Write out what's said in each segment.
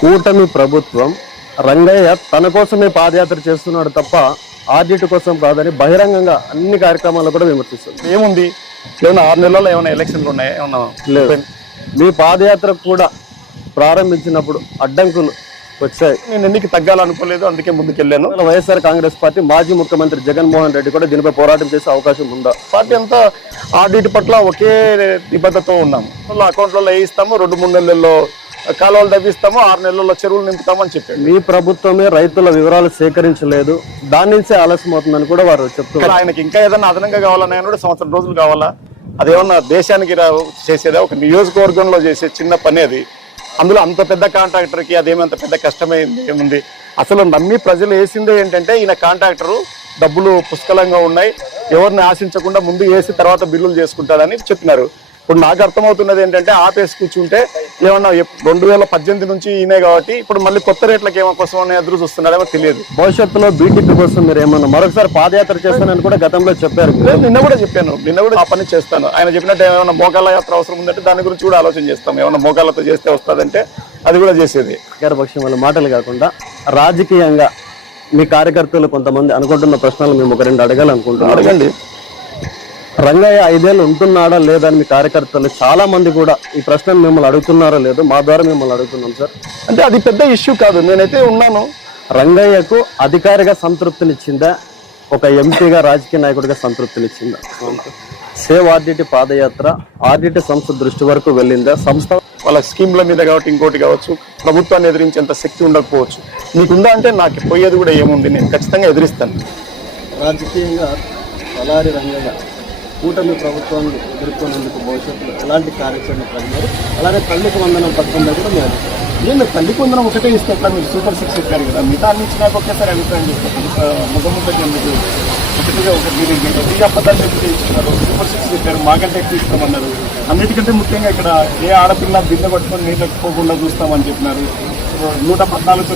కూటమి ప్రభుత్వం రంగయ్య తన కోసమే పాదయాత్ర చేస్తున్నాడు తప్ప ఆర్డిట్ కోసం కాదని బహిరంగంగా అన్ని కార్యక్రమాలు కూడా విమర్శిస్తుంది. ఏముంది? ఏమైనా ఆరు నెలల్లో ఏమైనా ఎలక్షన్లు ఉన్నాయా? ఏమన్నా లేదు. మీ పాదయాత్ర కూడా ప్రారంభించినప్పుడు అడ్డంకులు వచ్చాయి. నేను ఎన్నికి తగ్గాలనుకోలేదు? అందుకే ముందుకెళ్ళాను. వైఎస్ఆర్ కాంగ్రెస్ పార్టీ మాజీ ముఖ్యమంత్రి జగన్మోహన్ రెడ్డి కూడా దీనిపై పోరాటం చేసే అవకాశం ఉందా? పార్టీ అంతా ఆడిట్ పట్ల ఒకే నిబద్ధతతో ఉన్నాము. అకౌంట్లలో వేయిస్తాము రెండు మూడు నెలల్లో కాలువలు తవ్విస్తాము ఆరు నెలల్లో చెరువులు నింపుతాము అని చెప్పాడు. మీ ప్రభుత్వమే రైతుల వివరాలు సేకరించలేదు. దాని నుంచే ఆలస్యం అవుతుందని కూడా వారు చెప్తున్నారు ఆయనకి ఇంకా ఏదైనా అదనంగా కావాలన్నా కూడా సంవత్సరం రోజులు కావాలా? అదేమన్నా దేశానికి చేసేదా? ఒక నియోజకవర్గంలో చేసే చిన్న పని అది. అందులో అంత పెద్ద కాంట్రాక్టర్కి అదేమంత పెద్ద కష్టమైంది ఏముంది? అసలు నమ్మి ప్రజలు వేసిందే ఏంటంటే ఈయన కాంట్రాక్టరు డబ్బులు పుష్కలంగా ఉన్నాయి. ఎవరిని ఆశించకుండా ముందు వేసి తర్వాత బిల్లులు చేసుకుంటాడని చెప్పినారు. ఇప్పుడు నాకు అర్థమవుతున్నది ఏంటంటే ఆపేసి కూర్చుంటే ఏమన్నా రెండు వేల పద్దెనిమిది నుంచి ఈయనే కాబట్టి ఇప్పుడు మళ్ళీ కొత్త రేట్లకి ఏమో కోసం అని ఎదురు చూస్తున్నాడేమో తెలియదు. భవిష్యత్తులో బీటీపీ కోసం మీరు ఏమన్నా మరొకసారి పాదయాత్ర చేస్తానని కూడా గతంలో చెప్పారు నిన్న కూడా చెప్పాను. నిన్న కూడా ఆ పని చేస్తాను. ఆయన చెప్పినట్టు ఏమైనా మోకాళ్ళ యాత్ర అవసరం ఉందంటే దాని గురించి కూడా ఆలోచన చేస్తాం. ఏమైనా మోకాళ్ళతో చేస్తే వస్తుందంటే అది కూడా చేసేది. పక్షం వాళ్ళ మాటలు కాకుండా రాజకీయంగా మీ కార్యకర్తలు కొంతమంది అనుకుంటున్న ప్రశ్నలు మేము ఒక రెండు అడగాలనుకుంటున్నాం అడగండి. రంగయ్య ఐదేళ్ళు ఉంటున్నాడా లేదా అని మీ కార్యకర్తలు చాలా మంది కూడా ఈ ప్రశ్నలు మిమ్మల్ని అడుగుతున్నారో లేదో మా ద్వారా మిమ్మల్ని అడుగుతున్నాం సార్. అంటే అది పెద్ద ఇష్యూ కాదు. నేనైతే ఉన్నాను. రంగయ్యకు అధికారిగా సంతృప్తినిచ్చిందా? ఒక ఎంపీగా రాజకీయ నాయకుడిగా సంతృప్తినిచ్చిందా? సేవ్ ఆర్డిటి పాదయాత్ర ఆర్డిటి సంస్థ దృష్టి వరకు వెళ్ళిందా? సంస్థ వాళ్ళ స్కీమ్ల మీద కాబట్టి ఇంకోటి కావచ్చు ప్రభుత్వాన్ని ఎదిరించేంత శక్తి ఉండకపోవచ్చు. నీకుందా అంటే నాకు పోయేది కూడా ఏముంది నేను ఖచ్చితంగా ఎదిరిస్తాను. రాజకీయంగా తలారి రంగయ్య కూటమి ప్రభుత్వం ఎదుర్కొనేందుకు భవిష్యత్తులో ఎలాంటి కార్యాచరణ ప్రజలు అలాగే తల్లికి వందనం పథకం కూడా మేము నేను తల్లి వందనం ఒకటే ఇస్తే ఎట్లా? మీరు సూపర్ సిక్స్ చెప్పారు కదా. మిగతా అన్ని ఇచ్చినాక ఒకేసారి అభిప్రాయం చేస్తారు ముఖముఖకి ఎందుకు ఒకటిగా ఒక మీరు ఎన్ని అబద్ధాలు చెప్పి సూపర్ సిక్స్ చెప్పారు. మాకంటే ఎక్కువ ఇస్తామన్నారు. అన్నిటికంటే ముఖ్యంగా ఇక్కడ ఏ ఆడపిల్ల బిందె పట్టుకొని నీళ్ళకి పోకుండా చూస్తామని చెప్పినారు. నూట పద్నాలుగు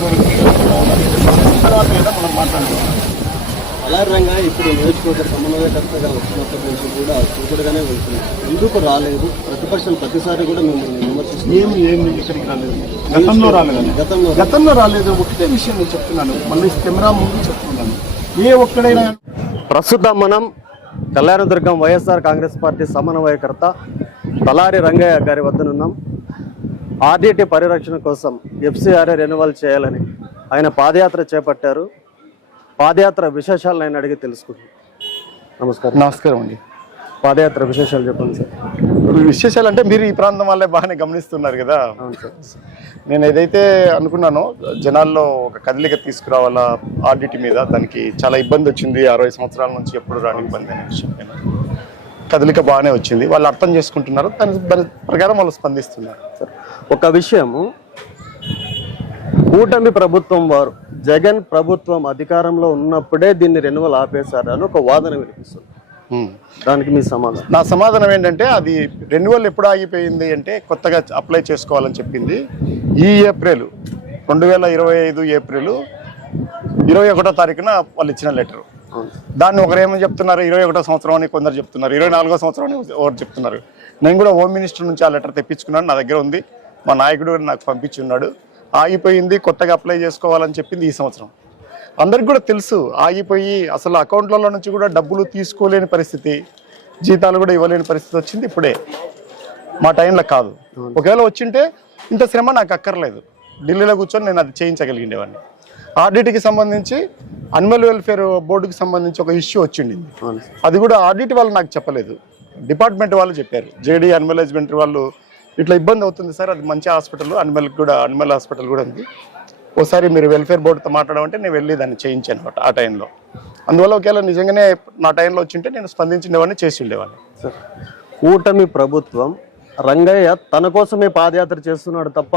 తర్వాత ఏదో మనం మాట్లాడుతున్నాం తలారి రంగయ్య ఇప్పుడు నియోజకవర్గ సమన్వయకర్తగా వచ్చినప్పటి నుంచి కూడా చూపుడుగానే వెళ్తున్నారు ఎందుకు రాలేదు? ప్రతిపక్షాలు ప్రతిసారి కూడా మిమ్మల్ని విమర్శిస్తున్నారు ఏం ఏం ఇక్కడికి రాలేదు? గతంలో రాలేదండి గతంలో గతంలో రాలేదు ఒకటే విషయం నేను చెప్తున్నాను. మళ్ళీ కెమెరా ముందు చెప్తున్నాను. ఏ ఒక్కడైనా ప్రస్తుతం మనం కళ్యాణదుర్గం వైఎస్ఆర్ కాంగ్రెస్ పార్టీ సమన్వయకర్త తలారి రంగయ్య గారి వద్దనున్నాం ఆర్డిటి పరిరక్షణ కోసం ఎఫ్సిఆర్ఏ రెన్యువల్ చేయాలని ఆయన పాదయాత్ర చేపట్టారు. పాదయాత్ర విశేషాలను ఆయన అడిగి తెలుసుకుంటాం నమస్కారం. నమస్కారం అండి. పాదయాత్ర విశేషాలు చెప్పండి సార్. విశేషాలు అంటే మీరు ఈ ప్రాంతం వాళ్ళే బాగానే గమనిస్తున్నారు కదా. నేను ఏదైతే అనుకున్నానో జనాల్లో ఒక కదలిక తీసుకురావాలా ఆడిట్ మీద దానికి చాలా ఇబ్బంది వచ్చింది. అరవై సంవత్సరాల నుంచి ఎప్పుడు రాని ఇబ్బంది అనే విషయం కదలిక బాగానే వచ్చింది. వాళ్ళు అర్థం చేసుకుంటున్నారు. దాని దాని ప్రకారం వాళ్ళు స్పందిస్తున్నారు సార్. ఒక విషయము కూటమి ప్రభుత్వం వారు జగన్ ప్రభుత్వం అధికారంలో ఉన్నప్పుడే దీన్ని రెన్యువల్ ఆపేశారు అని ఒక వాదన వినిపిస్తుంది. దానికి మీ సమాధానం? నా సమాధానం ఏంటంటే అది రెన్యువల్ ఎప్పుడు ఆగిపోయింది అంటే కొత్తగా అప్లై చేసుకోవాలని చెప్పింది ఈ ఏప్రిల్ రెండు వేల ఇరవై ఐదు ఏప్రిల్ ఇరవై ఒకటో తారీఖున వాళ్ళు ఇచ్చిన లెటర్. దాన్ని ఒకరు ఏమని చెప్తున్నారు ఇరవై ఒకటో సంవత్సరం అని కొందరు చెప్తున్నారు ఇరవై నాలుగో సంవత్సరం అని ఒకరు చెప్తున్నారు. నేను కూడా హోమ్ మినిస్టర్ నుంచి ఆ లెటర్ తెప్పించుకున్నాను నా దగ్గర ఉంది. మా నాయకుడు కూడా నాకు పంపించి ఉన్నాడు. ఆగిపోయింది కొత్తగా అప్లై చేసుకోవాలని చెప్పింది ఈ సంవత్సరం. అందరికి కూడా తెలుసు ఆగిపోయి అసలు అకౌంట్లలో నుంచి కూడా డబ్బులు తీసుకోలేని పరిస్థితి జీతాలు కూడా ఇవ్వలేని పరిస్థితి వచ్చింది ఇప్పుడే. మా టైంలో కాదు. ఒకవేళ వచ్చింటే ఇంత శ్రమ నాకు అక్కర్లేదు. ఢిల్లీలో కూర్చొని నేను అది చేయించగలిగిండేవాడిని. ఆడిట్కి సంబంధించి అనిమల్ వెల్ఫేర్ బోర్డుకి సంబంధించి ఒక ఇష్యూ వచ్చింది. అది కూడా ఆడిట్ వాళ్ళు నాకు చెప్పలేదు. డిపార్ట్మెంట్ వాళ్ళు చెప్పారు. జేడీ అనిమల్ వాళ్ళు ఇట్లా ఇబ్బంది అవుతుంది సార్. అది మంచి హాస్పిటల్ అనిమల్ కూడా అనిమల్ హాస్పిటల్ కూడా ఉంది. ఒకసారి మీరు వెల్ఫేర్ బోర్డుతో మాట్లాడమంటే నేను వెళ్ళి దాన్ని చేయించాను అనమాట ఆ టైంలో. అందువల్ల ఒకవేళ నిజంగానే నా టైంలో వచ్చింటే నేను స్పందించిండేవాడిని చేసి ఉండేవాడిని సార్ కూటమి ప్రభుత్వం రంగయ్య తన కోసమే పాదయాత్ర చేస్తున్నాడు తప్ప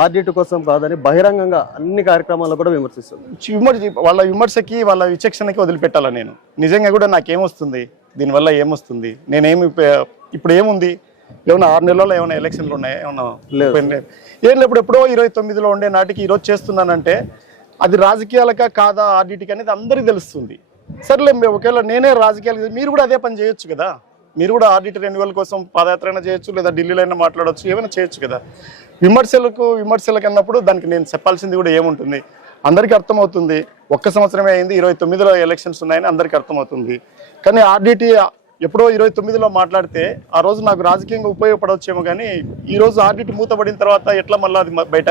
ఆడిట్ కోసం కాదని బహిరంగంగా అన్ని కార్యక్రమాలు కూడా విమర్శిస్తుంది. విమర్శ వాళ్ళ విమర్శకి వాళ్ళ విచక్షణకి వదిలిపెట్టాలా నేను? నిజంగా కూడా నాకేమొస్తుంది? దీనివల్ల ఏమొస్తుంది? నేనేమి ఇప్పుడు ఏముంది? ఏమన్నా ఆరు నెలల్లో ఏమైనా ఎలక్షన్లు ఉన్నాయా? ఏమన్నా? ఏం లేదు ఇప్పుడు ఎప్పుడో ఇరవై తొమ్మిదిలో ఉండే నాటికి ఈరోజు చేస్తున్నానంటే అది రాజకీయాలకా కాదా ఆడిటికి అనేది అందరికీ తెలుస్తుంది. సర్లే మేము ఒకవేళ నేనే రాజకీయాలు మీరు కూడా అదే పని చేయొచ్చు కదా? మీరు కూడా ఆడిట్ రెన్యువల్ కోసం పాదయాత్ర అయినా చేయొచ్చు లేదా ఢిల్లీలో అయినా మాట్లాడొచ్చు ఏమైనా చేయొచ్చు కదా? విమర్శలకు విమర్శలకు అన్నప్పుడు దానికి నేను చెప్పాల్సింది కూడా ఏముంటుంది? అందరికీ అర్థమవుతుంది ఒక్క సంవత్సరమే అయింది ఇరవై తొమ్మిదిలో ఎలక్షన్స్ ఉన్నాయని అందరికీ అర్థమవుతుంది. కానీ ఆర్డిటి ఎప్పుడో ఇరవై తొమ్మిదిలో మాట్లాడితే ఆ రోజు నాకు రాజకీయంగా ఉపయోగపడవచ్చేమో కానీ ఈ రోజు ఆర్డిటి మూతపడిన తర్వాత ఎట్లా మళ్ళీ అది బయట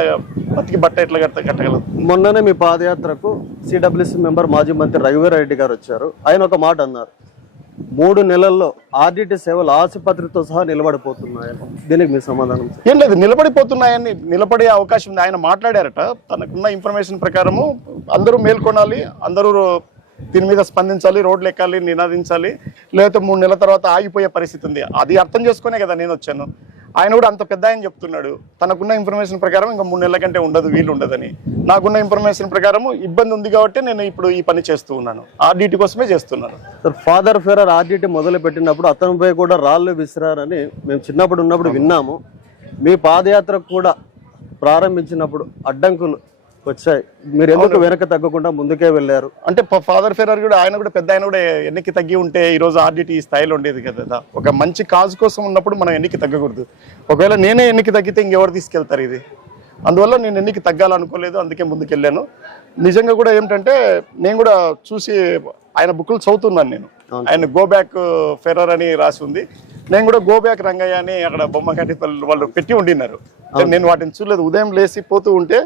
బతికి బట్ట ఎట్లా కట్ట కట్టగలదు మొన్ననే మీ పాదయాత్రకు సిడబ్ల్యూసీ మెంబర్ మాజీ మంత్రి రఘువీరారెడ్డి గారు వచ్చారు. ఆయన ఒక మాట అన్నారు. మూడు నెలల్లో ఆర్డిటి సేవలు ఆసుపత్రితో సహా నిలబడిపోతున్నాయని. దీనికి మీ సమాధానం. ఏం లేదు నిలబడిపోతున్నాయని నిలబడే అవకాశం ఉంది. ఆయన మాట్లాడారట. తనకున్న ఇన్ఫర్మేషన్ ప్రకారము అందరూ మేల్కొనాలి అందరూ దీని మీద స్పందించాలి రోడ్లు ఎక్కాలి నినాదించాలి లేకపోతే మూడు నెలల తర్వాత ఆగిపోయే పరిస్థితి ఉంది. అది అర్థం చేసుకునే కదా నేను వచ్చాను. ఆయన కూడా అంత పెద్ద ఆయన చెప్తున్నాడు. తనకున్న ఇన్ఫర్మేషన్ ప్రకారం ఇంకా మూడు నెలల కంటే ఉండదు వీలు ఉండదని. నాకున్న ఇన్ఫర్మేషన్ ప్రకారం ఇబ్బంది ఉంది కాబట్టి నేను ఇప్పుడు ఈ పని చేస్తూ ఉన్నాను. ఆర్డిటి కోసమే చేస్తున్నాను. సార్ ఫాదర్ ఫెరర్ ఆర్డిటి మొదలు పెట్టినప్పుడు అతనిపై కూడా రాళ్ళు విసిరారని మేము చిన్నప్పుడు ఉన్నప్పుడు విన్నాము. మీ పాదయాత్రకు కూడా ప్రారంభించినప్పుడు అడ్డంకులు వచ్చాయి. మీరు ఎందుకు వెనక తగ్గకుండా ముందుకే వెళ్ళారు? అంటే ఫాదర్ ఫెరర్ కూడా ఆయన కూడా పెద్ద ఆయన కూడా ఎన్నిక తగ్గి ఉంటే ఈ రోజు ఆర్డిటి ఈ స్థాయిలో ఉండేది కదా. ఒక మంచి కాజ్ కోసం ఉన్నప్పుడు మనం ఎన్నిక తగ్గకూడదు. ఒకవేళ నేనే ఎన్నిక తగ్గితే ఇంకెవరు తీసుకెళ్తారు ఇది? అందువల్ల నేను ఎన్నిక తగ్గాలనుకోలేదు అందుకే ముందుకెళ్ళాను. నిజంగా కూడా ఏమిటంటే నేను కూడా చూసి ఆయన బుక్లు చదువుతున్నాను నేను. ఆయన గో బ్యాక్ ఫెరర్ అని రాసి ఉంది. నేను కూడా గో బ్యాక్ రంగయ్య అని అక్కడ బొమ్మకాటి వాళ్ళు పెట్టి ఉండినారు. నేను వాటిని చూడలేదు. ఉదయం లేచి పోతూ ఉంటే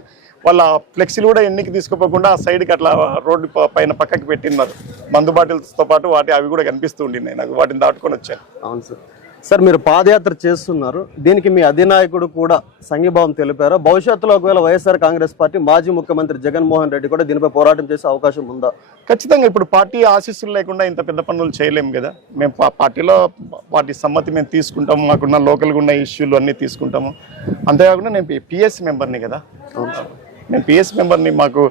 వాళ్ళ ఫ్లెక్సీలు కూడా ఎన్నికి తీసుకుపోకుండా ఆ సైడ్కి అట్లా రోడ్డు పైన పక్కకి పెట్టినారు మందు బాటిల్స్తో పాటు వాటి అవి కూడా కనిపిస్తూ ఉండినాయి నాకు వాటిని దాటుకొని వచ్చాను. అవును సార్. సార్ మీరు పాదయాత్ర చేస్తున్నారు. దీనికి మీ అధినాయకుడు కూడా సంఘీభావం తెలిపారు. భవిష్యత్తులో ఒకవేళ వైఎస్ఆర్ కాంగ్రెస్ పార్టీ మాజీ ముఖ్యమంత్రి జగన్మోహన్ రెడ్డి కూడా దీనిపై పోరాటం చేసే అవకాశం ఉందా? ఖచ్చితంగా ఇప్పుడు పార్టీ ఆశీస్సులు లేకుండా ఇంత పెద్ద పనులు చేయలేము కదా. మేము పార్టీలో పార్టీ సమ్మతి మేము తీసుకుంటాము. మాకున్న లోకల్గా ఉన్న ఇష్యూలు అన్నీ తీసుకుంటాము. అంతేకాకుండా నేను పిఎస్ మెంబర్ని కదా. నేను పిఎస్ మెంబర్ని మాకు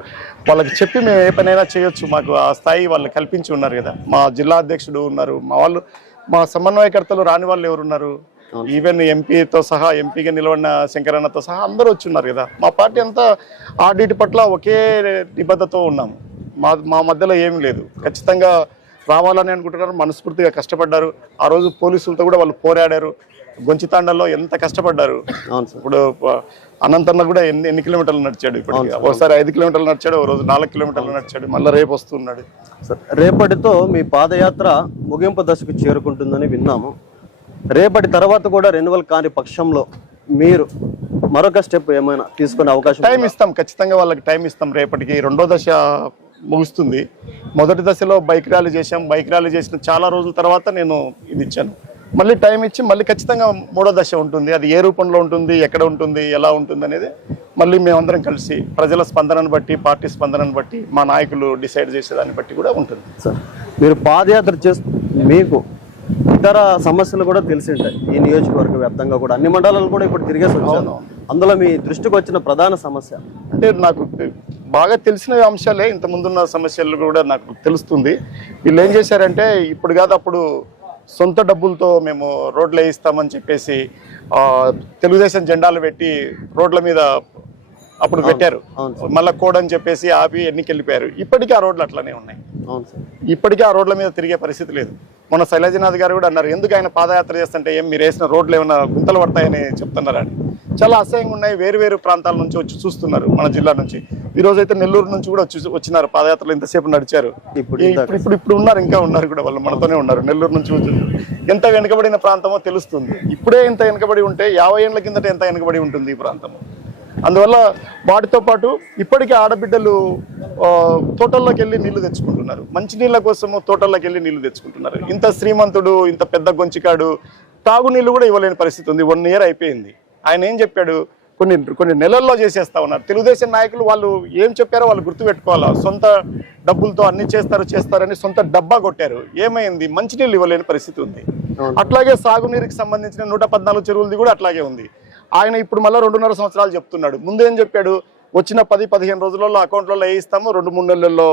వాళ్ళకి చెప్పి మేము ఏ పనైనా చేయొచ్చు. మాకు ఆ స్థాయి వాళ్ళు కల్పించి ఉన్నారు కదా. మా జిల్లా అధ్యక్షుడు ఉన్నారు. మా వాళ్ళు మా సమన్వయకర్తలు రాని వాళ్ళు ఎవరున్నారు? ఈవెన్ ఎంపీతో సహా ఎంపీగా నిలబడిన శంకరన్నతో సహా అందరూ వచ్చి ఉన్నారు కదా. మా పార్టీ అంతా ఆడిట్ పట్ల ఒకే నిబద్ధతో ఉన్నాము మా మా మధ్యలో ఏమీ లేదు. ఖచ్చితంగా రావాలని అనుకుంటున్నారు. మనస్ఫూర్తిగా కష్టపడ్డారు. ఆ రోజు పోలీసులతో కూడా వాళ్ళు పోరాడారు. గొంచితాండలో ఎంత కష్టపడ్డారు? ఇప్పుడు అనంతన్న కూడా ఎన్ని ఎన్ని కిలోమీటర్లు నడిచాడు ఇప్పుడు ఒకసారి ఐదు కిలోమీటర్లు నడిచాడు ఒక రోజు నాలుగు కిలోమీటర్లు నడిచాడు మళ్ళీ రేపు వస్తున్నాడు. సార్ రేపటితో మీ పాదయాత్ర ముగింపు దశకు చేరుకుంటుందని విన్నాము. రేపటి తర్వాత కూడా రెన్యువల్ కాని పక్షంలో మీరు మరొక స్టెప్ ఏమైనా తీసుకునే అవకాశం టైం ఇస్తాం ఖచ్చితంగా వాళ్ళకి టైం ఇస్తాం రేపటికి. రెండో దశ ముగుస్తుంది. మొదటి దశలో బైక్ ర్యాలీ చేశాం. బైక్ ర్యాలీ చేసిన చాలా రోజుల తర్వాత నేను ఇది ఇచ్చాను. మళ్ళీ టైం ఇచ్చి మళ్ళీ ఖచ్చితంగా మూడో దశ ఉంటుంది. అది ఏ రూపంలో ఉంటుంది ఎక్కడ ఉంటుంది ఎలా ఉంటుంది అనేది మళ్ళీ మేమందరం కలిసి ప్రజల స్పందనను బట్టి పార్టీ స్పందనను బట్టి మా నాయకులు డిసైడ్ చేసేదాన్ని బట్టి కూడా ఉంటుంది. సార్ మీరు పాదయాత్ర చేస్తూ మీకు ఇతర సమస్యలు కూడా తెలిసి ఉంటాయి ఈ నియోజకవర్గ వ్యాప్తంగా కూడా. అన్ని మండలాలు కూడా ఇప్పుడు తిరిగేసి వచ్చాను అందులో మీ దృష్టికి వచ్చిన ప్రధాన సమస్య? అంటే నాకు బాగా తెలిసిన అంశాలే. ఇంత ముందున్న సమస్యలు కూడా నాకు తెలుస్తుంది. వీళ్ళు ఏం చేశారంటే ఇప్పుడు కాదు అప్పుడు సొంత డబ్బులతో మేము రోడ్లు వేయిస్తామని చెప్పేసి తెలుగుదేశం జెండాలు పెట్టి రోడ్ల మీద అప్పుడు పెట్టారు. మళ్ళా కోడ్ అని చెప్పేసి ఆపి ఎన్నికి వెళ్ళిపోయారు ఇప్పటికీ ఆ రోడ్లు అట్లానే ఉన్నాయి. అవును సార్. ఇప్పటికీ ఆ రోడ్ల మీద తిరిగే పరిస్థితి లేదు. మొన్న శైలజనాథ్ గారు కూడా అన్నారు ఎందుకు ఆయన పాదయాత్ర చేస్తుంటే ఏం మీరు వేసిన రోడ్లు ఏమైనా గుంతలు పడతాయని చెప్తున్నారని. చాలా అసహ్యంగా ఉన్నాయి. వేరు వేరు ప్రాంతాల నుంచి వచ్చి చూస్తున్నారు మన జిల్లా నుంచి. ఈ రోజు అయితే నెల్లూరు నుంచి కూడా వచ్చి వచ్చినారు. పాదయాత్రలు ఇంతసేపు నడిచారు. ఇప్పుడు ఇప్పుడు ఇప్పుడు ఉన్నారు ఇంకా ఉన్నారు కూడా. వాళ్ళు మనతోనే ఉన్నారు. నెల్లూరు నుంచి ఎంత వెనుకబడిన ప్రాంతమో తెలుస్తుంది. ఇప్పుడే ఇంత వెనుకబడి ఉంటే యాభై ఏళ్ళ కిందట ఎంత వెనుకబడి ఉంటుంది ఈ ప్రాంతము? అందువల్ల వాటితో పాటు ఇప్పటికే ఆడబిడ్డలు తోటల్లోకి వెళ్ళి నీళ్ళు తెచ్చుకుంటున్నారు. మంచినీళ్ళ కోసము తోటల్లోకి వెళ్ళి నీళ్ళు తెచ్చుకుంటున్నారు. ఇంత శ్రీమంతుడు ఇంత పెద్ద గొంచికాడు తాగునీళ్ళు కూడా ఇవ్వలేని పరిస్థితి ఉంది. వన్ ఇయర్ అయిపోయింది. ఆయన ఏం చెప్పాడు? కొన్ని కొన్ని నెలల్లో చేసేస్తా ఉన్నారు. తెలుగుదేశం నాయకులు వాళ్ళు ఏం చెప్పారో వాళ్ళు గుర్తుపెట్టుకోవాలా? సొంత డబ్బులతో అన్ని చేస్తారు చేస్తారని సొంత డబ్బా కొట్టారు. ఏమైంది? మంచినీళ్ళు ఇవ్వలేని పరిస్థితి ఉంది. అట్లాగే సాగునీరుకి సంబంధించిన నూట పద్నాలుగు చెరువులది కూడా అట్లాగే ఉంది. ఆయన ఇప్పుడు మళ్ళీ రెండున్నర సంవత్సరాలు చెప్తున్నాడు. ముందేం చెప్పాడు? వచ్చిన పది పదిహేను రోజులలో అకౌంట్లలో వేయిస్తాము రెండు మూడు నెలల్లో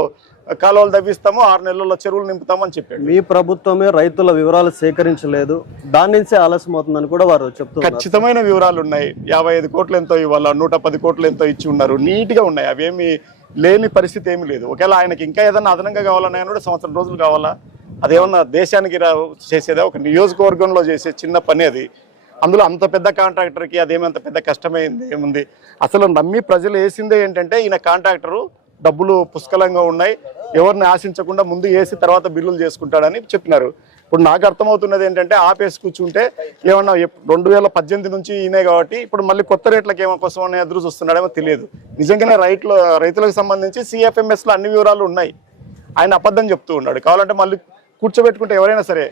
కాలువలు తవ్విస్తాము ఆరు నెలల్లో చెరువులు నింపుతాము అని చెప్పాడు. మీ ప్రభుత్వమే రైతుల వివరాలు సేకరించలేదు. దాని నుంచే ఆలస్యం అవుతుందని కూడా వారు చెప్తున్నారు. ఖచ్చితమైన వివరాలు ఉన్నాయి. యాభై ఐదు కోట్లు ఎంతో ఇవ్వాలా? నూట పది కోట్లు ఎంతో ఇచ్చి ఉన్నారు. నీట్గా ఉన్నాయి. అవేమి లేని పరిస్థితి ఏమీ లేదు. ఒకవేళ ఆయనకి ఇంకా ఏదైనా అదనంగా కావాలన్నా కూడా సంవత్సరం రోజులు కావాలా? అదేమన్నా దేశానికి చేసేదా? ఒక నియోజకవర్గంలో చేసే చిన్న పని అది. అందులో అంత పెద్ద కాంట్రాక్టర్కి అదేమంత పెద్ద కష్టమైంది ఏముంది? అసలు నమ్మి ప్రజలు వేసిందే ఏంటంటే ఈయన కాంట్రాక్టరు డబ్బులు పుష్కలంగా ఉన్నాయి ఎవరిని ఆశించకుండా ముందు వేసి తర్వాత బిల్లులు చేసుకుంటాడని చెప్పినారు. ఇప్పుడు నాకు అర్థమవుతున్నది ఏంటంటే ఆపేసి కూర్చుంటే ఏమన్నా రెండు వేల పద్దెనిమిది నుంచి ఈయనే కాబట్టి ఇప్పుడు మళ్ళీ కొత్త రేట్లకి ఏమో కోసం అని ఎదురు చూస్తున్నాడేమో తెలియదు. నిజంగానే రైతులు రైతులకు సంబంధించి సిఎఫ్ఎంఎస్లో అన్ని వివరాలు ఉన్నాయి. ఆయన అబద్ధం చెప్తూ ఉన్నాడు. కావాలంటే మళ్ళీ కూర్చోబెట్టుకుంటే ఎవరైనా సరే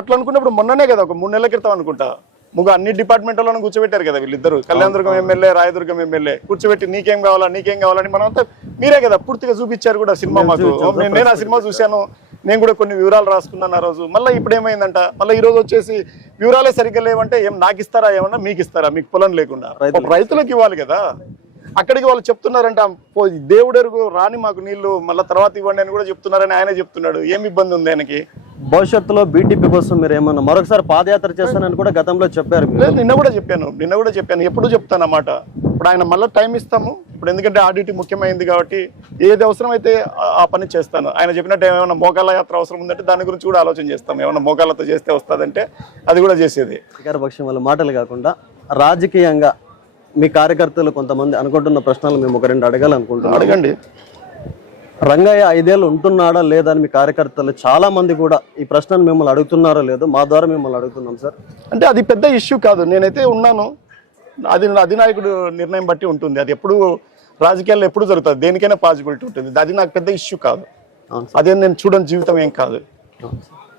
అట్లా అనుకున్నప్పుడు మొన్ననే కదా ఒక మూడు నెలల క్రితం అనుకుంటా. ముగ్గు అన్ని డిపార్ట్మెంట్లను కూర్చోబెట్టారు కదా వీళ్ళిద్దరు. Kalyanadurgam MLA Rayadurgam MLA. కూర్చోబెట్టి నీకేం కావాలా నీకేం కావాలని మనం అంతా మీరే కదా పూర్తిగా చూపించారు కూడా సినిమా మాకు. నేను- ఆ సినిమా చూశాను. నేను కూడా కొన్ని వివరాలు రాసుకున్నాను ఆ రోజు. మళ్ళీ ఇప్పుడు ఏమైందంట? మళ్ళీ ఈ రోజు వచ్చేసి వివరాలే సరిగ్గా లేవంటే ఏం నాకు ఇస్తారా ఏమన్నా మీకు ఇస్తారా? మీకు పొలం లేకుండా. రైతులకు ఇవ్వాలి కదా. అక్కడికి వాళ్ళు చెప్తున్నారంట "పో, దేవుడెరుగు రాని మాకు నీళ్ళు మళ్ళీ తర్వాత ఇవ్వండి అని కూడా చెప్తున్నారని ఆయన చెప్తున్నాడు. ఏం ఇబ్బంది ఉంది ఆయనకి? భవిష్యత్తులో బీటీపీ కోసం మీరు ఏమన్నా మరొకసారి పాదయాత్ర చేస్తానని కూడా గతంలో చెప్పారు లేదు నిన్న కూడా చెప్పాను నిన్న కూడా చెప్పాను ఎప్పుడు చెప్తాను అన్నమాట. ఇప్పుడు ఆయన మళ్ళీ టైం ఇస్తాము. ఇప్పుడు ఎందుకంటే ఆడిట్ ముఖ్యమైనది కాబట్టి ఏది అవసరమైతే ఆ- ఆ పని చేస్తాను. ఆయన చెప్పినట్టు ఏమైనా మోకాళ్ళ యాత్ర అవసరం ఉందంటే దాని గురించి కూడా ఆలోచన చేస్తాం. ఏమైనా మోకాళ్ళతో చేస్తే వస్తుందంటే అది కూడా చేసేది. అధికార పక్షం వాళ్ళ మాటలు కాకుండా రాజకీయంగా మీ కార్యకర్తలు కొంతమంది అనుకుంటున్న ప్రశ్నలు మేము ఒక రెండు అడగాలనుకుంటున్నాం అడగండి. రంగయ్య ఐదేళ్ళు ఉంటున్నాడా లేదా అని మీ కార్యకర్తలు చాలా మంది కూడా ఈ ప్రశ్నను మిమ్మల్ని అడుగుతున్నారో లేదో మా ద్వారా మిమ్మల్ని అడుగుతున్నాం సార్. అంటే అది పెద్ద ఇష్యూ కాదు. నేనైతే ఉన్నాను. అది అధినాయకుడు నిర్ణయం బట్టి ఉంటుంది. అది ఎప్పుడు రాజకీయాల్లో ఎప్పుడు జరుగుతుంది. దేనికైనా పాసిబిలిటీ ఉంటుంది. అది నాకు పెద్ద ఇష్యూ కాదు. అదే నేను చూడని జీవితం ఏం కాదు.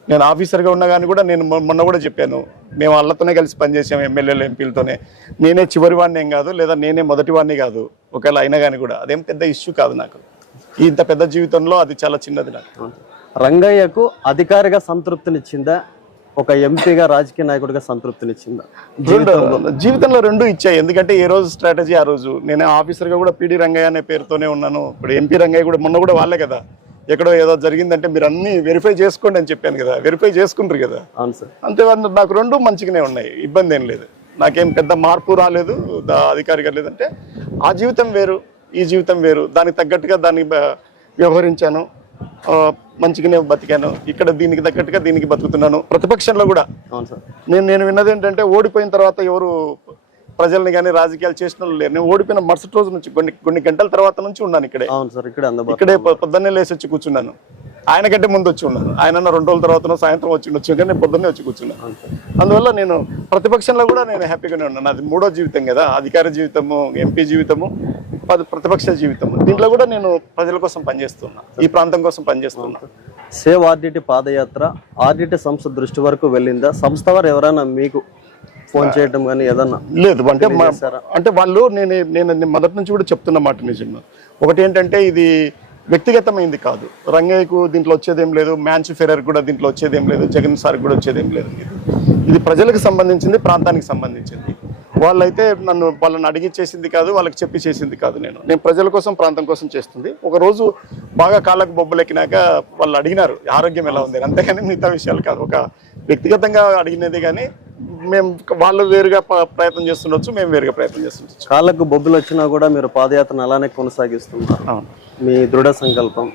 నేను ఆఫీసర్గా ఉన్నా కానీ కూడా నేను మొన్న కూడా చెప్పాను. మేము వాళ్ళతోనే కలిసి పనిచేసాం ఎమ్మెల్యేలు ఎంపీలతోనే. నేనే చివరి వాడిని ఏం కాదు. లేదా నేనే మొదటి వాడిని కాదు. ఒకవేళ అయినా కానీ కూడా. అదేం పెద్ద ఇష్యూ కాదు నాకు. ఇంత పెద్ద జీవితంలో అది చాలా చిన్నది నాకు. రంగయ్యకు అధికారిగా సంతృప్తినిచ్చిందా? ఒక ఎంపీగా రాజకీయ నాయకుడిగా సంతృప్తినిచ్చిందా? రెండు జీవితంలో. రెండు ఇచ్చాయి. ఎందుకంటే ఏ రోజు స్ట్రాటజీ ఆ రోజు. నేను ఆఫీసర్గా కూడా పీడి రంగయ్య అనే పేరుతోనే ఉన్నాను. ఇప్పుడు ఎంపీ రంగయ్య కూడా మొన్న కూడా వాళ్ళే కదా. ఎక్కడో ఏదో జరిగిందంటే మీరు అన్ని వెరిఫై చేసుకోండి అని చెప్పాను కదా. వెరిఫై చేసుకుంటారు కదా. అవును సార్. అంతే నాకు రెండు మంచిగానే ఉన్నాయి. ఇబ్బంది ఏం లేదు. నాకేం పెద్ద మార్పు రాలేదు. అధికారిగా లేదంటే ఆ జీవితం వేరు. ఈ జీవితం వేరు. దానికి తగ్గట్టుగా దాన్ని వ్యవహరించాను. మంచిగానే బతికాను. ఇక్కడ దీనికి తగ్గట్టుగా దీనికి బతుకుతున్నాను. ప్రతిపక్షంలో కూడా అవును సార్. నేను నేను విన్నది ఏంటంటే ఓడిపోయిన తర్వాత ఎవరు ప్రజల్ని కానీ రాజకీయాలు చేసిన వాళ్ళు లేరు. నేను ఓడిపోయిన మరుసటి రోజు నుంచి కొన్ని కొన్ని గంటల తర్వాత నుంచి ఉన్నాను ఇక్కడే. అవును సార్ ఇక్కడ ఇక్కడే పొద్దున్నే లేచి వచ్చి కూర్చున్నాను. ఆయన కంటే ముందు వచ్చి ఉన్నాను. ఆయన రెండు రోజుల తర్వాత సాయంత్రం వచ్చి ఉండొచ్చు. కానీ నేను పొద్దున్నే వచ్చి కూర్చున్నాను. అందువల్ల నేను ప్రతిపక్షంలో కూడా నేను హ్యాపీగానే ఉన్నాను. అది మూడో జీవితం కదా. అధికార జీవితము ఎంపీ జీవితము. ప్రతిపక్ష జీవితము దీంట్లో కూడా నేను ప్రజల కోసం పనిచేస్తున్నా. ఈ ప్రాంతం కోసం పనిచేస్తున్నా. సేవ్ ఆర్డిటి పాదయాత్ర ఆర్డిటి సంస్థ దృష్టి వరకు వెళ్ళిందా? సంస్థ వారు ఎవరైనా మీకు ఫోన్ చేయడం కానీ ఏదన్నా లేదు అంటే? అంటే వాళ్ళు నేను నేను మొదటి నుంచి కూడా చెప్తున్న మాట నిజంగా. ఒకటి ఏంటంటే ఇది వ్యక్తిగతమైంది కాదు. రంగయ్యకు దీంట్లో వచ్చేదేం లేదు మ్యాన్స్ ఫెరర్ కూడా దీంట్లో వచ్చేదేం లేదు జగన్ సార్ కూడా వచ్చేదేం లేదు. ఇది ప్రజలకు సంబంధించింది ప్రాంతానికి సంబంధించింది. వాళ్ళైతే నన్ను వాళ్ళని అడిగి చేసింది కాదు వాళ్ళకి చెప్పి చేసింది కాదు నేను. నేను ప్రజల కోసం ప్రాంతం కోసం చేస్తుంది. ఒక రోజు బాగా కాళ్ళకు బొబ్బలెక్కినాక వాళ్ళు అడిగినారు ఆరోగ్యం ఎలా ఉంది. అంతేగాని మిగతా విషయాలు కాదు. ఒక వ్యక్తిగతంగా అడిగినది కానీ మేము వాళ్ళు వేరుగా ప్రయత్నం చేస్తుండొచ్చు మేము వేరుగా ప్రయత్నం చేస్తుండొచ్చు. కాళ్ళకు బొబ్బులు వచ్చినా కూడా మీరు పాదయాత్రను అలానే కొనసాగిస్తున్నారు. అవును. మీ దృఢ సంకల్పం.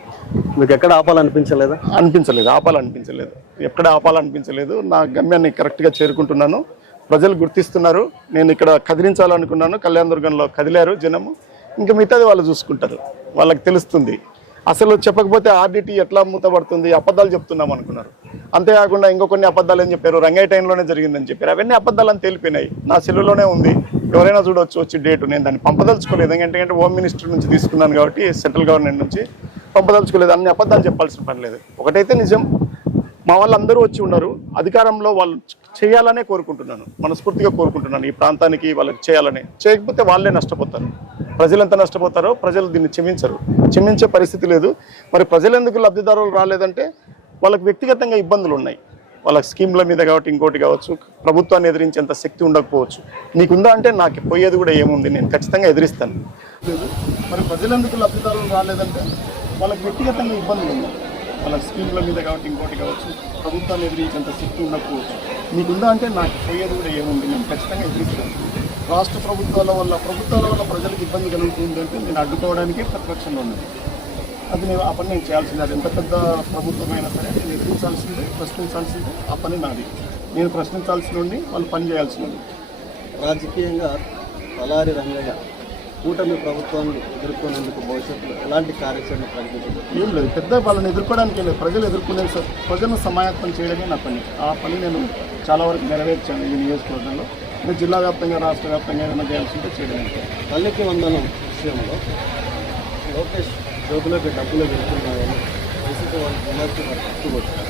మీకు ఎక్కడ ఆపాలనిపించలేదా? అనిపించలేదు ఆపాలనిపించలేదు. ఎక్కడ ఆపాలనిపించలేదు నా గమ్యాన్ని కరెక్ట్గా చేరుకుంటున్నాను. ప్రజలు గుర్తిస్తున్నారు. నేను ఇక్కడ కదిలించాలనుకున్నాను. కళ్యాణదుర్గంలో కదిలారు జనము. ఇంకా మిగతాది వాళ్ళు చూసుకుంటారు. వాళ్ళకి తెలుస్తుంది. అసలు చెప్పకపోతే ఆర్డిటీ ఎట్లా మూతపడుతుంది? అబద్ధాలు చెప్తున్నాం అనుకున్నారు. అంతేకాకుండా ఇంకో కొన్ని అబద్ధాలు ఏం చెప్పారు? రంగయ్య టైంలోనే జరిగిందని చెప్పారు. అవన్నీ అబద్ధాలు అని తేలిపోయినాయి. నా సెల్లులోనే ఉంది. ఎవరైనా చూడవచ్చు వచ్చి డేట్. నేను దాన్ని పంపదలుచుకోలేదు. ఎందుకంటే హోమ్ మినిస్టర్ నుంచి తీసుకున్నాను కాబట్టి సెంట్రల్ గవర్నమెంట్ నుంచి పంపదలుచుకోలేదు. అన్ని అబద్ధాలు చెప్పాల్సిన పని లేదు. ఒకటైతే నిజం. మా వాళ్ళందరూ వచ్చి ఉన్నారు. అధికారంలో వాళ్ళు చేయాలనే కోరుకుంటున్నాను. మనస్ఫూర్తిగా కోరుకుంటున్నాను ఈ ప్రాంతానికి వాళ్ళకి చేయాలని. చేయకపోతే వాళ్ళే నష్టపోతారు. ప్రజలు ఎంత నష్టపోతారో ప్రజలు దీన్ని క్షమించరు. క్షమించే పరిస్థితి లేదు. మరి ప్రజలు ఎందుకు లబ్ధిదారులు రాలేదంటే వాళ్ళకి వ్యక్తిగతంగా ఇబ్బందులు ఉన్నాయి. వాళ్ళ స్కీమ్ల మీద కాబట్టి ఇంకోటి కావచ్చు ప్రభుత్వాన్ని ఎదిరించేంత శక్తి ఉండకపోవచ్చు. నీకుందా అంటే నాకు పోయేది కూడా ఏముంది నేను ఖచ్చితంగా ఎదిరిస్తాను. మరి ప్రజలెందుకు లబ్ధిదారులు రాలేదంటే వాళ్ళకి వ్యక్తిగతంగా ఇబ్బందులు ఉన్నాయి. వాళ్ళ స్కీమ్ల మీద కాబట్టి ఇంకోటి కావచ్చు. ప్రభుత్వాన్ని ఎదిరించేంత శక్తి ఉండకపోవచ్చు మీకుందా అంటే నాకు పోయేది కూడా ఏముంది? నేను ఖచ్చితంగా ఎదిరిస్తాను. రాష్ట్ర ప్రభుత్వాల వల్ల ప్రభుత్వాల వల్ల ప్రజలకు ఇబ్బంది కలుగుతుంది అంటే నేను అడ్డుకోవడానికే ప్రతిపక్షంలో ఉన్నది అది నేను ఆ పని నేను చేయాల్సిందే. అది ఎంత పెద్ద ప్రభుత్వమైనా సరే నేను ఎదిరించాల్సిందే ప్రశ్నించాల్సిందే ఆ పని నాది. నేను ప్రశ్నించాల్సిన ఉండి వాళ్ళు పని చేయాల్సినది రాజకీయంగా తలారి రంగయ్య కూటమి ప్రభుత్వాన్ని ఎదుర్కొనేందుకు భవిష్యత్తులో ఎలాంటి కార్యాచరణ ప్రకటించారు ఏం లేదు. పెద్ద వాళ్ళని ఎదుర్కోవడానికి లేదు. ప్రజలు ఎదుర్కొనే ప్రజలను సమాయత్తం చేయడమే నా పని. ఆ పని నేను చాలా వరకు నెరవేర్చాను ఈ నియోజకవర్గంలో. ఇంకా జిల్లా వ్యాప్తంగా రాష్ట్ర వ్యాప్తంగా ఏమైనా చేయాల్సి ఉంటే చేయడమే. తల్లికి వందనం విషయంలో లోకేష్ జోబులోకి డబ్బులు వెళ్తున్నాయని వైసీపీ వాళ్ళు విమర్శలు పట్టుకొచ్చారు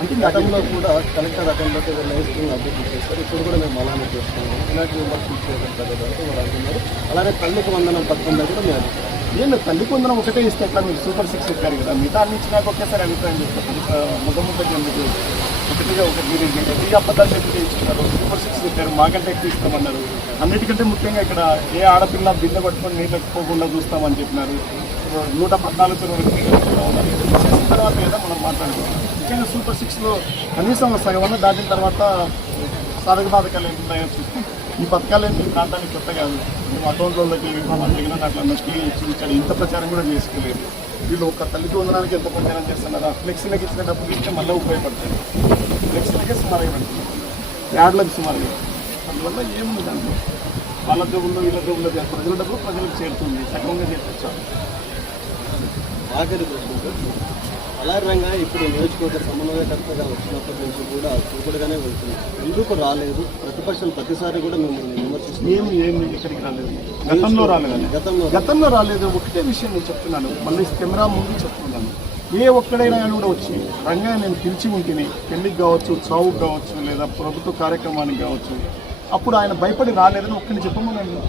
అంటే గతంలో కూడా కలెక్టర్ అకౌంట్లోకి వెళ్ళి వేసుకుని అభివృద్ధి చేస్తారు. ఇప్పుడు కూడా మేము అలానే చేస్తున్నాము. ఇలాంటి విమర్శలు చేయడం తగ్గదు అంటే వాళ్ళు అంటున్నారు. అలానే తల్లికి వందనం పథకం మీద కూడా మేము ఏం లేదు తల్లి కొందరం ఒకటే ఇస్తే ఎట్లా? మీరు సూపర్ సిక్స్ చెప్పారు కదా. మిగతా అన్ని ఇచ్చినాక ఒకేసారి అభిప్రాయం చెప్తారు. ముఖ ముఖకి ఎందుకు? ఒకటిగా ఒకటి. మీరు ఈ అబద్ధాలు చెప్పి ఇచ్చుకున్నారు సూపర్ సిక్స్ చెప్పారు. మాకంటే ఎక్కువ ఇస్తామన్నారు అన్నిటికంటే ముఖ్యంగా ఇక్కడ ఏ ఆడపిల్ల బిందె పట్టుకొని నీళ్ళకి పోకుండా చూస్తామని చెప్పినారు. నూట పద్నాలుగు చేసిన తర్వాత ఏదో మనం మాట్లాడుకోవాలి ముఖ్యంగా సూపర్ సిక్స్లో కనీసం సగం వల్ల దాటిన తర్వాత సాధక బాధకాలు ఏంటున్నాయో చూస్తే ఈ పథకాలు ఏంటి ప్రాంతానికి కొత్త కాదు మేము అకౌంట్లోకి దాంట్లో అట్లా నొక్కి చూపించాడు ఇంత ప్రచారం కూడా చేసుకోలేదు. వీళ్ళు ఒక తల్లికి వందడానికి ఎంత ప్రచారం చేస్తున్నారు? ఆ ఫ్లెక్సీలకు ఇచ్చిన డబ్బులు ఇస్తే మళ్ళీ ఉపయోగపడతాయి. ఫ్లెక్సీలకే సుమారుగా పడుతుంది యాడ్లకు సుమారుగా అందువల్ల ఏముంది దాంట్లో? వాళ్ళ జబ్బుల్లో వీళ్ళ జబ్బుల్లో ప్రజల డబ్బులు ప్రజలకు చేరుతుంది. సక్రమంగా చేస్తే ఆఖరి ప్రశ్న అలారి రంగా ఇప్పుడు నియోజకవర్గ సమన్వయకర్తగా వచ్చినప్పటి నుంచి కూడా చూపుడుగానే వెళ్తున్నారు ఎందుకు రాలేదు? ప్రతిపక్షాలు ప్రతిసారి కూడా మిమ్మల్ని విమర్శిస్తున్నారు ఏమి ఏమి ఇక్కడికి రాలేదు? గతంలో రాలేదండి. గతంలో గతంలో రాలేదు ఒకటే విషయం నేను చెప్తున్నాను. మళ్ళీ కెమెరా ముందు చెప్తున్నాను. ఏ ఒక్కడైనా కూడా వచ్చి రంగా నేను పిలిచి ఉంటేనే పెళ్ళికి కావచ్చు చావుకు కావచ్చు లేదా ప్రభుత్వ కార్యక్రమానికి కావచ్చు అప్పుడు ఆయన భయపడి రాలేదని ఒక్కడిని చెప్పమనండి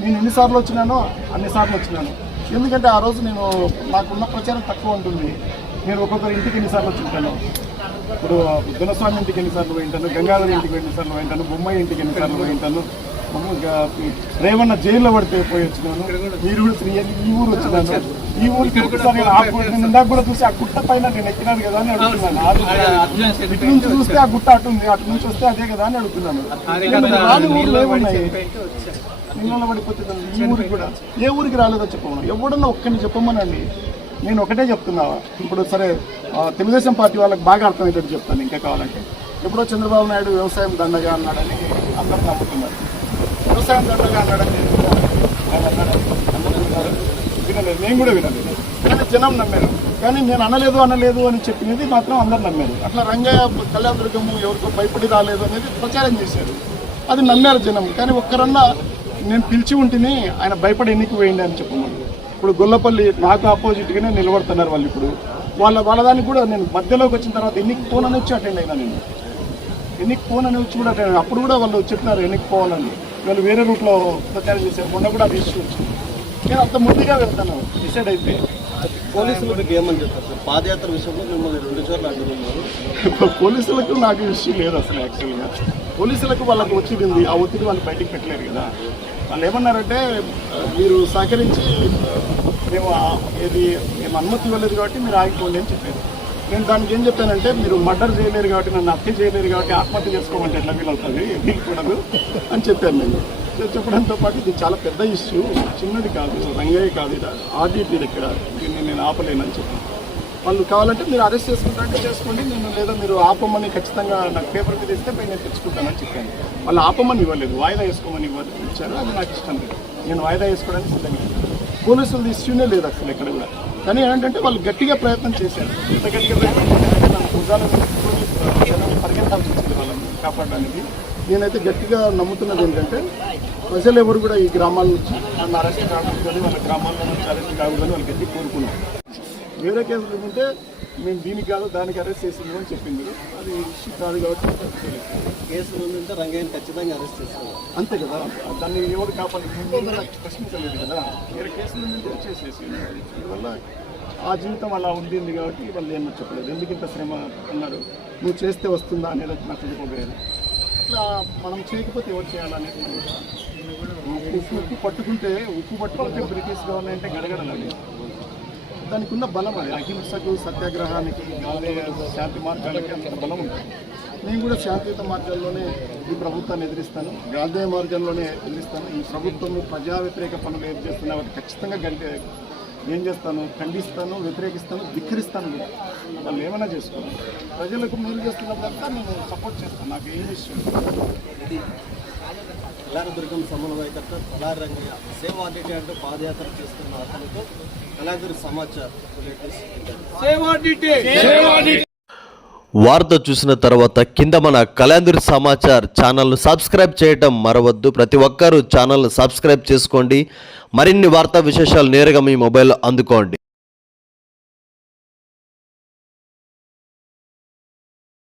నేను ఎన్నిసార్లు వచ్చినానో అన్నిసార్లు వచ్చినాను. ఎందుకంటే ఆ రోజు నేను నాకున్న ప్రచారం తక్కువ ఉంటుంది. నేను ఒక్కొక్కరి ఇంటికి ఎన్నిసార్లు వచ్చింటాను ఇప్పుడు దునస్వామి ఇంటికి ఎన్నిసార్లు పోయింటాను గంగాధర ఇంటికి ఎన్నిసార్లు పోయింటాను బొమ్మాయి ఇంటికి ఎన్నిసార్లు పోయింటాను రేవన్న జైల్లో పడితే పోయి వచ్చినాను మీరు కూడా త్రీ ఈ ఊరు వచ్చినాను. ఈ ఊరికి ఒకసారి నేను నేను ఇందాక కూడా చూసి ఆ గుట్ట పైన నేను ఎక్కినాను కదా అని అడుగుతున్నాను. ఆ- ఇటు నుంచి చూస్తే ఆ గుట్ట అటు ఉంది అటు నుంచి వస్తే అదే కదా అని అడుగుతున్నాను. రాని ఊర్లు ఏమున్నాయి? నీళ్ళలో పడిపోతే దాన్ని ఈ ఊరికి కూడా. ఏ ఊరికి రాలేదో చెప్పమను. ఎవడన్నా ఒక్కరిని చెప్పమనండి. నేను ఒకటే చెప్తున్నా. ఇప్పుడు సరే ఆ, తెలుగుదేశం పార్టీ వాళ్ళకి బాగా అర్థమయ్యేటట్టు చెప్తాను ఇంకా కావాలంటే. ఎప్పుడో చంద్రబాబు నాయుడు వ్యవసాయం దండగా అన్నాడని అందరూ నమ్ముతున్నారు వ్యవసాయం దండగా అన్నాడని అన్నాడని. వినలేదు. నేను కూడా వినలేదు. కానీ జనం నమ్మారు. కానీ నేను అనలేదు అనలేదు అని చెప్పినది మాత్రం అందరు నమ్మారు. అట్లా రంగయ్య కళ్యాణ దుర్గము ఎవరికో భయపడి రాలేదు అనేది ప్రచారం చేశారు. అది నమ్మారు జనం. కానీ ఒక్కరన్నా నేను పిలిచి ఉంటేనే ఆయన భయపడి ఎన్నికి పోయింది అని చెప్పమని ఇప్పుడు గొల్లపల్లి నాకు ఆపోజిట్గానే నిలబడుతున్నారు వాళ్ళు ఇప్పుడు. వాళ్ళ వాళ్ళ దానికి కూడా నేను మధ్యలోకి వచ్చిన తర్వాత ఎన్నికి అని వచ్చి అటెండ్ అయినా నేను. ఎన్నికి అని వచ్చి కూడా అటెండ్ అప్పుడు కూడా వాళ్ళు చెప్పినారు ఎన్నికి పోవాలని. వాళ్ళు వేరే రూట్లో ప్రచారం చేశారు. మొన్న కూడా అది ఇష్యూ వచ్చింది. నేను అంత ముందుగా వెళ్తాను. డిసైడ్ అయితే పోలీసులు మీకు ఏమని చెప్పారు? సార్ పాదయాత్ర విషయంలో మిమ్మల్ని రెండు చోట్ల అడ్డుకున్నారు. పోలీసులకు నాకు ఇష్యూ లేదు అసలు యాక్చువల్గా పోలీసులకు వాళ్ళకి ఒత్తిడి ఉంది ఆ ఒత్తిడి వాళ్ళు బయటికి పెట్టలేరు కదా. వాళ్ళు ఏమన్నారంటే మీరు సహకరించి మేము ఏది మేము అనుమతి ఇవ్వలేదు కాబట్టి మీరు ఆగిపోండి అని చెప్పారు. నేను దానికి ఏం చెప్పానంటే మీరు మర్డర్ చేయలేరు కాబట్టి నన్ను హత్య చేయలేరు కాబట్టి ఆత్మహత్య చేసుకోమంటే ఎట్లా వీలవుతుంది వీలుకూడదు అని చెప్పాను నేను. చెప్పడంతో పాటు ఇది చాలా పెద్ద ఇష్యూ చిన్నది కాదు రంగయ్య కాదు ఇది ఆర్డీపీ దగ్గర. దీన్ని నేను ఆపలేనని చెప్పాను. వాళ్ళు కావాలంటే మీరు అరెస్ట్ చేసుకుంటారంటే చేసుకోండి నేను లేదా మీరు ఆపమని ఖచ్చితంగా నాకు పేపర్ మీద ఇస్తే పోయి నేను తెచ్చుకుంటానని చెప్పాను. వాళ్ళు ఆపమని ఇవ్వలేదు వాయిదా వేసుకోమని ఇవ్వలేదు ఇచ్చారు అది నాకు ఇష్టం లేదు. నేను వాయిదా వేసుకోవడానికి సిద్ధంగా పోలీసులు ఇష్యూనే లేదు అసలు ఎక్కడ కూడా. కానీ ఏంటంటే వాళ్ళు గట్టిగా ప్రయత్నం చేశారు. ఎంత గట్టిగా ప్రయత్నం చేశారంటే పరిగెత్తాల్సి వచ్చింది వాళ్ళని కాపాడడానికి. నేనైతే గట్టిగా నమ్ముతున్నది ఏంటంటే ప్రజలు ఎవరు కూడా ఈ గ్రామాల నుంచి నన్ను అరెస్ట్ కాకూడదని వాళ్ళ గ్రామాల్లో నుంచి అరెస్ట్ కాకూడదని వాళ్ళు గట్టి కోరుకున్నారు వేరే కేసులు ఉంటే మేము దీనికి కాదు దానికి అరెస్ట్ చేసింది అని చెప్పింది. అది ఇష్యూ కాదు కాబట్టి కేసు ఉందంటే రంగయ్యని ఖచ్చితంగా అరెస్ట్ చేస్తారు అంతే కదా? దాన్ని ఎవరు కాపాడు ప్రశ్నించలేదు కదా? వేరే కేసులు ఉందంటే చేసేసి. అందువల్ల ఆ జీవితం అలా ఉండింది కాబట్టి వాళ్ళు ఏమో చెప్పలేదు. ఎందుకు ఇంత శ్రమ అన్నారు? నువ్వు చేస్తే వస్తుందా అనేది నాకు తెలియకపోయేది ఇట్లా మనం చేయకపోతే ఎవరు చేయాలనేది ఉప్పు ఉప్పు పట్టుకుంటే ఉప్పు పట్టుకుంటే బ్రిటిష్ గవర్నమెంట్ గడగడలేదు దానికి ఉన్న బలం అది. అహింసకు సత్యాగ్రహానికి శాంతి మార్గాలకి అంత బలం ఉంటుంది నేను కూడా శాంతియుత మార్గాల్లోనే ఈ ప్రభుత్వాన్ని ఎదిరిస్తాను. గాంధీ మార్గంలోనే ఎదిరిస్తాను. ఈ ప్రభుత్వం ప్రజా వ్యతిరేక పనులు ఏం చేస్తున్నా వాటి ఖచ్చితంగా గంటే ఏం చేస్తాను? ఖండిస్తాను వ్యతిరేకిస్తాను ధిక్కరిస్తాను కూడా. వాళ్ళు ఏమైనా చేసుకోవాలి. ప్రజలకు మేలు చేస్తున్నప్పుడంతా నేను సపోర్ట్ చేస్తాను. నాకు ఏం ఇష్టం ఇది కళ్యాణదుర్గం సమన్వయకర్త తలారి రంగయ్య సేవ్ అంటూ పాదయాత్ర చేస్తున్న అతనితో కళ్యాణదుర్గ సమాచార్ వార్త చూసిన తర్వాత కింద మన కళ్యాణదుర్గ సమాచార్ ఛానల్ను సబ్స్క్రైబ్ చేయటం మరవద్దు. ప్రతి ఒక్కరూ ఛానల్ను సబ్స్క్రైబ్ చేసుకోండి. మరిన్ని వార్తా విశేషాలు నేరుగా మీ మొబైల్లో అందుకోండి.